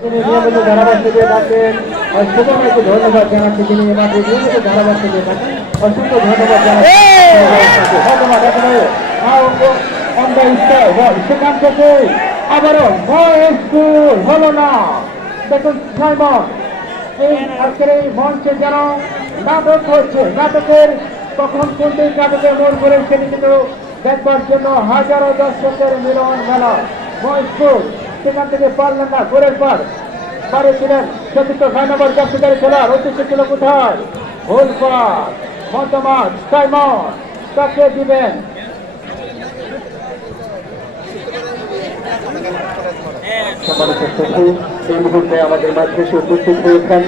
নিয়মিত ধারাবাহিক দিয়ে থাকেন অসংখ্য ধন্যবাদ জানাচ্ছি। তিনি মাত্র নিয়মিত ধারাবাহিক দিয়ে থাকেন অসংখ্য ধন্যবাদ জানাচ্ছি। সেখান থেকে আবারও স্কুল হলো না। দেখুন সাইমন এই আজকের এই মঞ্চে যেন নাটক হচ্ছে, নাটকের কখন কোনটি নাটকের মোড় করে সেটি কিন্তু দেখবার জন্য হাজারো দর্শকের মিলন মেলা। স্কুল সেখান থেকে পারলেন না, গোলের পর পারেছিলেন চতুর্থ 6 নম্বর জাতীয় খেলার উদ্দেশ্য ছিল কোথায় গোল পার মতামত সাইমন তাকে দিবেন। সম্মানিত সচিব এই মুহূর্তে আমাদের মাঝে এসে উপস্থিত হয়েছেন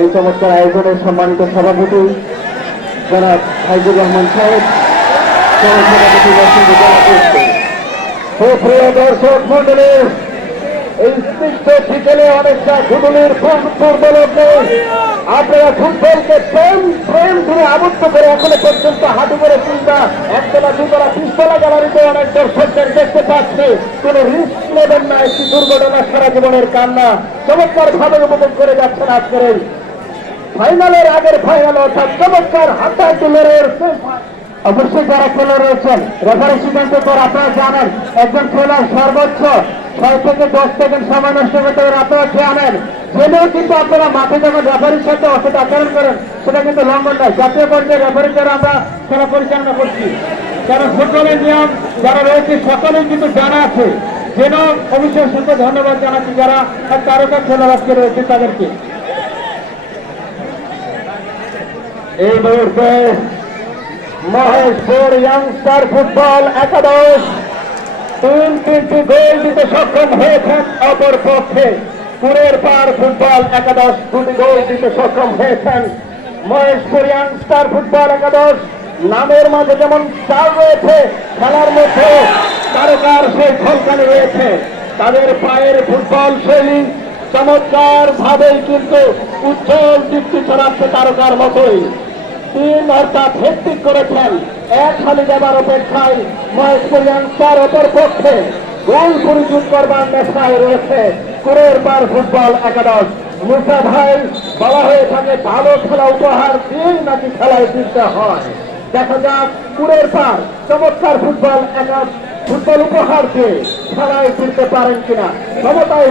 এই চমৎকার আয়োজনের সম্মানিত সভাপতি জনাব হাইজুর রহমান সাহেব, প্রিয় দর্শক মন্ডলী, এই স্নিগ্ধ বিকেলে অনেকটা ঘুটুলির দুর্বলকে আপনারা ফুটবলকে প্রেম ধরে আবদ্ধ করে এখনো পর্যন্ত হাঁটু করে চিন্তা একতলা দুতলা 20তলা গ্যালারিতে অনেক দর্শকদের দেখতে পাচ্ছে। কোন রিস্ক নেবেন না, একটি দুর্ঘটনা সারা জীবনের কান্না চমৎকার ভাবে উপভোগ করে যাচ্ছেন আজকের এই ফাইনালের আগের ফাইনাল, অর্থাৎ চমৎকার হাড্ডাহাড্ডি লড়াইয়ের অবশ্যই যারা খেলে রয়েছেন রেফারি সিদ্ধান্ত পর আপনারা জানেন একজন খেলার সর্বোচ্চ 6 থেকে 10 সেকেন্ড সময় নষ্ট করতে হবে। আপনারা জানেন জেনেও কিন্তু আপনারা মাঠে যখন রেফারির সাথে অসৎ আচরণ করেন সেটা কিন্তু লঙ্ঘন নয়। জাতীয় পর্যায়ে রেফারি দ্বারা আমরা খেলা পরিচালনা করছি, কারণ ফুটবলের নিয়ম যারা রয়েছে সকলেই কিন্তু জানা আছে। যেন অবশ্যই সাথে ধন্যবাদ জানাচ্ছি যারা তারকা খেলার আজকে রয়েছে তাদেরকে। এই মুহূর্তে মহেশপুর ইয়াংস্টার ফুটবল একাদশ 3টি গোল দিতে সক্ষম হয়েছেন, অপর পক্ষে পুরের পার ফুটবল একাদশ 2টি গোল দিতে সক্ষম হয়েছেন। মহেশপুর ইয়াংস্টার ফুটবল একাদশ নামের মাঝে যেমন চাল রয়েছে, খেলার মধ্যে তারকার সেই ঝলকানি রয়েছে। তাদের পায়ের ফুটবল শৈলী চমৎকার ভাবেই কিন্তু উজ্জ্বল দীপ্তি ছড়াচ্ছে তারকার মতোই। 3 অর্থাৎ হ্যাট্রিক করেছেন, 1 খালি দেবার অপেক্ষায় মহেশপুর ইয়াংস্টার, অপর পক্ষে গোল পরিশোধ করবার নেশায় রয়েছে কুরের পার ফুটবল একাদশ। মুসা ভাই বলা হয়ে থাকে ভালো খেলা উপহার দিয়েই নাকি খেলায় জিততে হয়। দেখা যাক কুরের পার চমৎকার ফুটবল উপহার দিয়ে খেলায় জিততে পারেন কিনা। ক্ষমতায়